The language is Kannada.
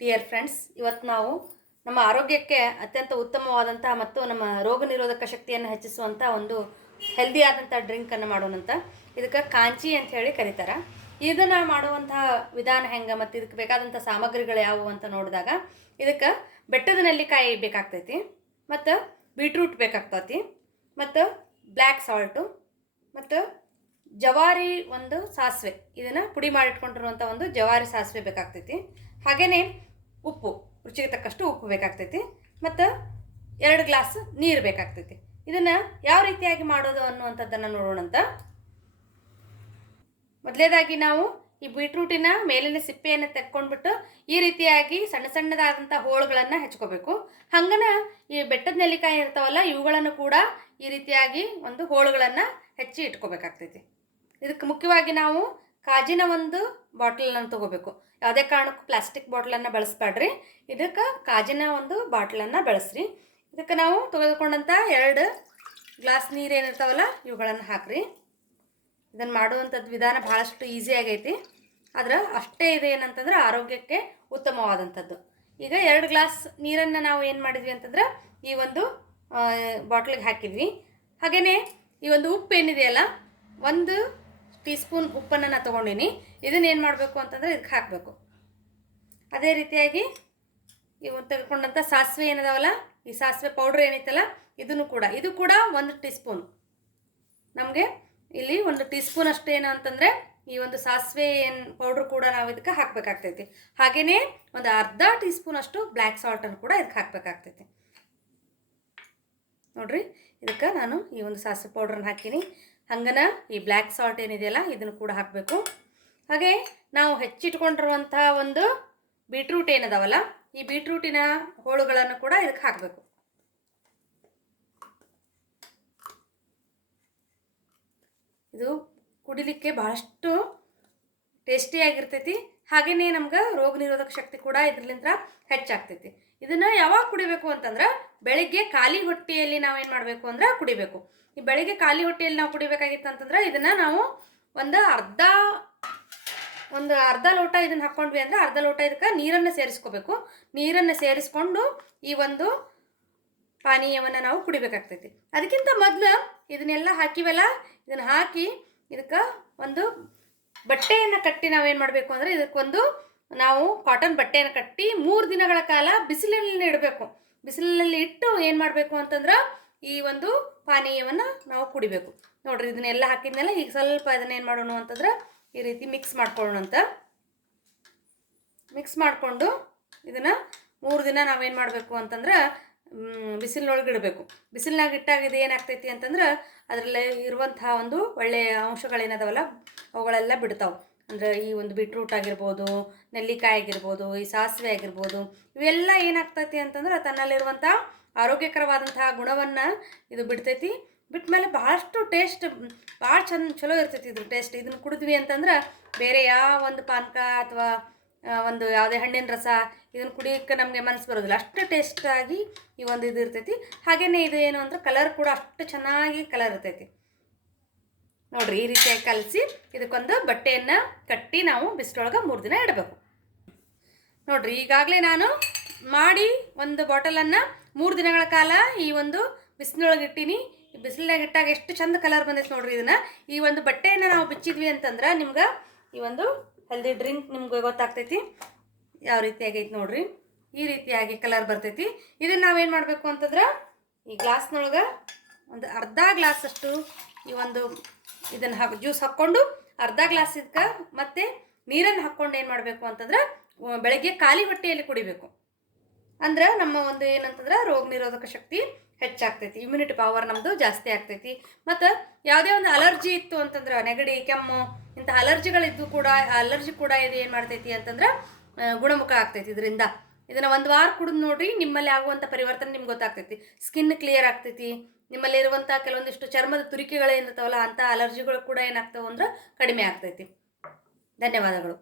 ಡಿಯರ್ ಫ್ರೆಂಡ್ಸ್ ಇವತ್ತು ನಾವು ನಮ್ಮ ಆರೋಗ್ಯಕ್ಕೆ ಅತ್ಯಂತ ಉತ್ತಮವಾದಂಥ ಮತ್ತು ನಮ್ಮ ರೋಗ ನಿರೋಧಕ ಶಕ್ತಿಯನ್ನು ಹೆಚ್ಚಿಸುವಂಥ ಒಂದು ಹೆಲ್ದಿ ಆದಂಥ ಡ್ರಿಂಕನ್ನು ಮಾಡೋಣಂತ ಇದಕ್ಕೆ ಕಾಂಚಿ ಅಂತ ಹೇಳಿ ಕರೀತಾರೆ. ಇದನ್ನು ಮಾಡುವಂತಹ ವಿಧಾನ ಹೆಂಗೆ ಮತ್ತು ಇದಕ್ಕೆ ಬೇಕಾದಂಥ ಸಾಮಗ್ರಿಗಳು ಯಾವುವು ಅಂತ ನೋಡಿದಾಗ ಇದಕ್ಕೆ ಬೆಟ್ಟದ ನೆಲ್ಲಿಕಾಯಿ ಬೇಕಾಗ್ತೈತಿ, ಮತ್ತು ಬೀಟ್ರೂಟ್ ಬೇಕಾಗ್ತೈತಿ, ಮತ್ತು ಬ್ಲ್ಯಾಕ್ ಸಾಲ್ಟು ಮತ್ತು ಜವಾರಿ ಒಂದು ಸಾಸಿವೆ. ಇದನ್ನು ಪುಡಿ ಮಾಡಿಟ್ಕೊಂಡಿರುವಂಥ ಒಂದು ಜವಾರಿ ಸಾಸಿವೆ ಬೇಕಾಗ್ತೈತಿ. ಹಾಗೆಯೇ ಉಪ್ಪು, ರುಚಿಗೆ ತಕ್ಕಷ್ಟು ಉಪ್ಪು ಬೇಕಾಗ್ತೈತಿ. ಮತ್ತು ಎರಡು ಗ್ಲಾಸ್ ನೀರು ಬೇಕಾಗ್ತೈತಿ. ಇದನ್ನು ಯಾವ ರೀತಿಯಾಗಿ ಮಾಡೋದು ಅನ್ನುವಂಥದ್ದನ್ನು ನೋಡೋಣಂತ. ಮೊದಲೇದಾಗಿ ನಾವು ಈ ಬೀಟ್ರೂಟಿನ ಮೇಲಿನ ಸಿಪ್ಪೆಯನ್ನು ತೆಕ್ಕೊಂಡ್ಬಿಟ್ಟು ಈ ರೀತಿಯಾಗಿ ಸಣ್ಣ ಸಣ್ಣದಾದಂಥ ಹೋಳುಗಳನ್ನು ಹೆಚ್ಕೋಬೇಕು. ಹಂಗನ ಈ ಬೆಟ್ಟದ ನೆಲ್ಲಿಕಾಯಿ ಇರ್ತಾವಲ್ಲ, ಇವುಗಳನ್ನು ಕೂಡ ಈ ರೀತಿಯಾಗಿ ಒಂದು ಹೋಳುಗಳನ್ನು ಹೆಚ್ಚಿ ಇಟ್ಕೋಬೇಕಾಗ್ತೈತಿ. ಇದಕ್ಕೆ ಮುಖ್ಯವಾಗಿ ನಾವು ಕಾಜಿನ ಒಂದು ಬಾಟ್ಲನ್ನು ತಗೋಬೇಕು. ಯಾವುದೇ ಕಾರಣಕ್ಕೂ ಪ್ಲಾಸ್ಟಿಕ್ ಬಾಟ್ಲನ್ನು ಬಳಸ್ಬೇಡ್ರಿ. ಇದಕ್ಕೆ ಕಾಜಿನ ಒಂದು ಬಾಟ್ಲನ್ನು ಬಳಸ್ರಿ. ಇದಕ್ಕೆ ನಾವು ತೆಗೆದುಕೊಂಡಂಥ ಎರಡು ಗ್ಲಾಸ್ ನೀರು ಏನಿರ್ತಾವಲ್ಲ, ಇವುಗಳನ್ನು ಹಾಕ್ರಿ. ಇದನ್ನು ಮಾಡುವಂಥದ್ದು ವಿಧಾನ ಭಾಳಷ್ಟು ಈಸಿ ಆಗೈತಿ. ಆದ್ರೆ ಅಷ್ಟೇ ಇದೆ ಏನಂತಂದ್ರೆ ಆರೋಗ್ಯಕ್ಕೆ ಉತ್ತಮವಾದಂಥದ್ದು. ಈಗ ಎರಡು ಗ್ಲಾಸ್ ನೀರನ್ನು ನಾವು ಏನು ಮಾಡಿದ್ವಿ ಅಂತಂದ್ರೆ ಈ ಒಂದು ಬಾಟ್ಲಿಗೆ ಹಾಕಿದ್ವಿ. ಹಾಗೆಯೇ ಈ ಒಂದು ಉಪ್ಪು ಏನಿದೆಯಲ್ಲ ಒಂದು ಟೀ ಸ್ಪೂನ್ ಉಪ್ಪನ್ನು ನಾನು ತೊಗೊಂಡಿನಿ. ಇದನ್ನ ಏನು ಮಾಡಬೇಕು ಅಂತಂದರೆ ಇದಕ್ಕೆ ಹಾಕಬೇಕು. ಅದೇ ರೀತಿಯಾಗಿ ಇವು ತೆಗೆದುಕೊಂಡಂಥ ಸಾಸಿವೆ ಏನಿದಾವಲ್ಲ, ಈ ಸಾಸಿವೆ ಪೌಡ್ರ್ ಏನೈತಲ್ಲ ಇದನ್ನು ಕೂಡ, ಇದು ಕೂಡ ಒಂದು ಟೀ ಸ್ಪೂನ್ ನಮಗೆ ಇಲ್ಲಿ ಒಂದು ಟೀ ಸ್ಪೂನ್ ಅಷ್ಟು ಏನು ಅಂತಂದರೆ ಈ ಒಂದು ಸಾಸಿವೆ ಏನು ಪೌಡ್ರ್ ಕೂಡ ನಾವು ಇದಕ್ಕೆ ಹಾಕಬೇಕಾಗ್ತೈತಿ. ಹಾಗೆಯೇ ಒಂದು ಅರ್ಧ ಟೀ ಸ್ಪೂನ್ ಅಷ್ಟು ಬ್ಲ್ಯಾಕ್ ಸಾಲ್ಟನ್ನು ಕೂಡ ಇದಕ್ಕೆ ಹಾಕಬೇಕಾಗ್ತೈತಿ. ನೋಡ್ರಿ, ಇದಕ್ಕೆ ನಾನು ಈ ಒಂದು ಸಾಸಿವೆ ಪೌಡ್ರನ್ನ ಹಾಕೀನಿ. ಹಂಗನ ಈ ಬ್ಲ್ಯಾಕ್ ಸಾಲ್ಟ್ ಏನಿದೆಯಲ್ಲ, ಇದನ್ನು ಕೂಡ ಹಾಕಬೇಕು. ಹಾಗೆ ನಾವು ಹೆಚ್ಚಿಟ್ಕೊಂಡಿರುವಂಥ ಒಂದು ಬೀಟ್ರೂಟ್ ಏನದಾವಲ್ಲ, ಈ ಬೀಟ್ರೂಟಿನ ಹೋಳುಗಳನ್ನು ಕೂಡ ಇದಕ್ಕೆ ಹಾಕಬೇಕು. ಇದು ಕುಡಿಲಿಕ್ಕೆ ಬಹಳಷ್ಟು ಟೇಸ್ಟಿಯಾಗಿರ್ತೈತಿ ಹಾಗೆಯೇ ನಮ್ಗೆ ರೋಗ ನಿರೋಧಕ ಶಕ್ತಿ ಕೂಡ ಇದರಿಂದ ಹೆಚ್ಚಾಗ್ತೈತಿ. ಇದನ್ನು ಯಾವಾಗ ಕುಡಿಬೇಕು ಅಂತಂದ್ರೆ ಬೆಳಿಗ್ಗೆ ಖಾಲಿ ಹೊಟ್ಟೆಯಲ್ಲಿ ಏನು ಮಾಡಬೇಕು ಅಂದ್ರೆ ಕುಡಿಬೇಕು. ಈ ಬೆಳಿಗ್ಗೆ ಖಾಲಿ ಹೊಟ್ಟೆಯಲ್ಲಿ ನಾವು ಕುಡಿಬೇಕಾಗಿತ್ತು ಅಂತಂದ್ರೆ ಇದನ್ನು ನಾವು ಒಂದು ಅರ್ಧ ಒಂದು ಅರ್ಧ ಲೋಟ ಇದನ್ನು ಹಾಕ್ಕೊಂಡ್ವಿ ಅಂದರೆ ಅರ್ಧ ಲೋಟ ಇದಕ್ಕೆ ನೀರನ್ನು ಸೇರಿಸ್ಕೋಬೇಕು. ನೀರನ್ನು ಸೇರಿಸ್ಕೊಂಡು ಈ ಒಂದು ಪಾನೀಯವನ್ನು ನಾವು ಕುಡಿಬೇಕಾಗ್ತೈತಿ. ಅದಕ್ಕಿಂತ ಮೊದಲು ಇದನ್ನೆಲ್ಲ ಹಾಕಿವಲ್ಲ, ಇದನ್ನು ಹಾಕಿ ಇದಕ್ಕೆ ಒಂದು ಬಟ್ಟೆಯನ್ನು ಕಟ್ಟಿ ನಾವೇನು ಮಾಡಬೇಕು ಅಂದರೆ ಇದಕ್ಕೊಂದು ನಾವು ಕಾಟನ್ ಬಟ್ಟೆಯನ್ನು ಕಟ್ಟಿ ಮೂರು ದಿನಗಳ ಕಾಲ ಬಿಸಿಲಿನಲ್ಲಿ ಇಡಬೇಕು. ಬಿಸಿಲಿನಲ್ಲಿ ಇಟ್ಟು ಏನು ಮಾಡಬೇಕು ಅಂತಂದ್ರೆ ಈ ಒಂದು ಪಾನೀಯವನ್ನು ನಾವು ಕುಡಿಬೇಕು. ನೋಡ್ರಿ ಇದನ್ನೆಲ್ಲ ಹಾಕಿದ್ಮೇಲೆ ಈಗ ಸ್ವಲ್ಪ ಇದನ್ನ ಏನು ಮಾಡೋಣ ಅಂತಂದ್ರೆ ಈ ರೀತಿ ಮಿಕ್ಸ್ ಮಾಡ್ಕೊಳ್ಳೋಣ ಅಂತ. ಮಿಕ್ಸ್ ಮಾಡಿಕೊಂಡು ಇದನ್ನು ಮೂರು ದಿನ ನಾವೇನು ಮಾಡಬೇಕು ಅಂತಂದ್ರೆ ಬಿಸಿಲಿನೊಳಗೆ ಇಡಬೇಕು ಬಿಸಿಲಿನಾಗ ಇಟ್ಟಾಗ ಇದು ಏನಾಗ್ತೈತಿ ಅಂತಂದ್ರೆ ಅದರಲ್ಲಿ ಇರುವಂತಹ ಒಂದು ಒಳ್ಳೆಯ ಅಂಶಗಳೇನದವಲ್ಲ, ಅವುಗಳೆಲ್ಲ ಬಿಡ್ತಾವೆ. ಅಂದರೆ ಈ ಒಂದು ಬೀಟ್ರೂಟ್ ಆಗಿರ್ಬೋದು, ನೆಲ್ಲಿಕಾಯಿ ಆಗಿರ್ಬೋದು, ಈ ಸಾಸಿವೆ ಆಗಿರ್ಬೋದು, ಇವೆಲ್ಲ ಏನಾಗ್ತೈತಿ ಅಂತಂದ್ರೆ ತನ್ನಲ್ಲಿರುವಂಥ ಆರೋಗ್ಯಕರವಾದಂತಹ ಗುಣವನ್ನು ಇದು ಬಿಡ್ತೈತಿ. ಬಿಟ್ಟ ಮೇಲೆ ಭಾಳಷ್ಟು ಟೇಸ್ಟ್, ಭಾಳ ಚಂದ, ಚಲೋ ಇರ್ತೈತಿ ಇದ್ರ ಟೇಸ್ಟ್. ಇದನ್ನು ಕುಡಿದ್ವಿ ಅಂತಂದ್ರೆ ಬೇರೆ ಯಾವ ಒಂದು ಪಾನಕ ಅಥವಾ ಒಂದು ಯಾವುದೇ ಹಣ್ಣಿನ ರಸ ಇದನ್ನು ಕುಡಿಯೋಕ್ಕೆ ನಮಗೆ ಮನಸ್ಸು ಬರೋದಿಲ್ಲ. ಅಷ್ಟು ಟೇಸ್ಟಾಗಿ ಈ ಒಂದು ಇದು ಇರ್ತೈತಿ. ಹಾಗೆಯೇ ಇದು ಏನು ಅಂದ್ರೆ ಕಲರ್ ಕೂಡ ಅಷ್ಟು ಚೆನ್ನಾಗಿ ಕಲರ್ ಇರ್ತೈತಿ. ನೋಡ್ರಿ, ಈ ರೀತಿಯಾಗಿ ಕಲಸಿ ಇದಕ್ಕೊಂದು ಬಟ್ಟೆಯನ್ನು ಕಟ್ಟಿ ನಾವು ಬಿಸಿಲೊಳಗೆ ಮೂರು ದಿನ ಇಡಬೇಕು. ನೋಡ್ರಿ, ಈಗಾಗಲೇ ನಾನು ಮಾಡಿ ಒಂದು ಬಾಟಲನ್ನು ಮೂರು ದಿನಗಳ ಕಾಲ ಈ ಒಂದು ಬಿಸಿಲೊಳಗೆ ಇಟ್ಟೀನಿ. ಬಿಸಿಲಿನಾಗ ಇಟ್ಟಾಗ ಎಷ್ಟು ಚಂದ ಕಲರ್ ಬಂದೈತೆ ನೋಡ್ರಿ ಇದನ್ನು. ಈ ಒಂದು ಬಟ್ಟೆಯನ್ನು ನಾವು ಬಿಚ್ಚಿದ್ವಿ ಅಂತಂದ್ರೆ ನಿಮ್ಗೆ ಈ ಒಂದು ಹೆಲ್ದಿ ಡ್ರಿಂಕ್ ನಿಮ್ಗೆ ಗೊತ್ತಾಗ್ತೈತಿ. ಯಾವ ರೀತಿಯಾಗಿ ಐತಿ ನೋಡ್ರಿ. ಈ ರೀತಿಯಾಗಿ ಕಲರ್ ಬರ್ತೈತಿ. ಇದನ್ನು ನಾವೇನು ಮಾಡಬೇಕು ಅಂತಂದ್ರೆ, ಈ ಗ್ಲಾಸ್ನೊಳಗೆ ಒಂದು ಅರ್ಧ ಗ್ಲಾಸ್ ಅಷ್ಟು ಈ ಒಂದು ಇದನ್ನು ಹಾಕಿ ಜ್ಯೂಸ್ ಹಾಕ್ಕೊಂಡು ಅರ್ಧ ಗ್ಲಾಸ್ ಇದಕ್ಕೆ ಮತ್ತು ನೀರನ್ನು ಹಾಕ್ಕೊಂಡು ಏನು ಮಾಡಬೇಕು ಅಂತಂದ್ರೆ ಬೆಳಗ್ಗೆ ಖಾಲಿ ಹೊಟ್ಟೆಯಲ್ಲಿ ಕುಡಿಬೇಕು. ಅಂದ್ರೆ ನಮ್ಮ ಒಂದು ಏನಂತಂದ್ರೆ, ರೋಗ ನಿರೋಧಕ ಶಕ್ತಿ ಹೆಚ್ಚಾಗ್ತೈತಿ. ಇಮ್ಯುನಿಟಿ ಪವರ್ ನಮ್ಮದು ಜಾಸ್ತಿ ಆಗ್ತೈತಿ. ಮತ್ತು ಯಾವುದೇ ಒಂದು ಅಲರ್ಜಿ ಇತ್ತು ಅಂತಂದ್ರೆ, ನೆಗಡಿ, ಕೆಮ್ಮು ಇಂಥ ಅಲರ್ಜಿಗಳಿದ್ದು ಕೂಡ, ಅಲರ್ಜಿ ಕೂಡ ಇದು ಏನು ಮಾಡ್ತೈತಿ ಅಂತಂದ್ರೆ ಗುಣಮುಖ ಆಗ್ತೈತಿ ಇದರಿಂದ. ಇದನ್ನು ಒಂದು ವಾರ ಕುಡಿದು ನೋಡ್ರಿ, ನಿಮ್ಮಲ್ಲಿ ಆಗುವಂಥ ಪರಿವರ್ತನೆ ನಿಮ್ಗೆ ಗೊತ್ತಾಗ್ತೈತಿ. ಸ್ಕಿನ್ ಕ್ಲಿಯರ್ ಆಗ್ತೈತಿ, ನಿಮ್ಮಲ್ಲಿ ಇರುವಂಥ ಕೆಲವೊಂದಿಷ್ಟು ಚರ್ಮದ ತುರಿಕೆಗಳೇನಿರ್ತಾವಲ್ಲ ಅಂಥ ಅಲರ್ಜಿಗಳು ಕೂಡ ಏನಾಗ್ತಾವೆ ಅಂದ್ರೆ ಕಡಿಮೆ ಆಗ್ತೈತಿ. ಧನ್ಯವಾದಗಳು.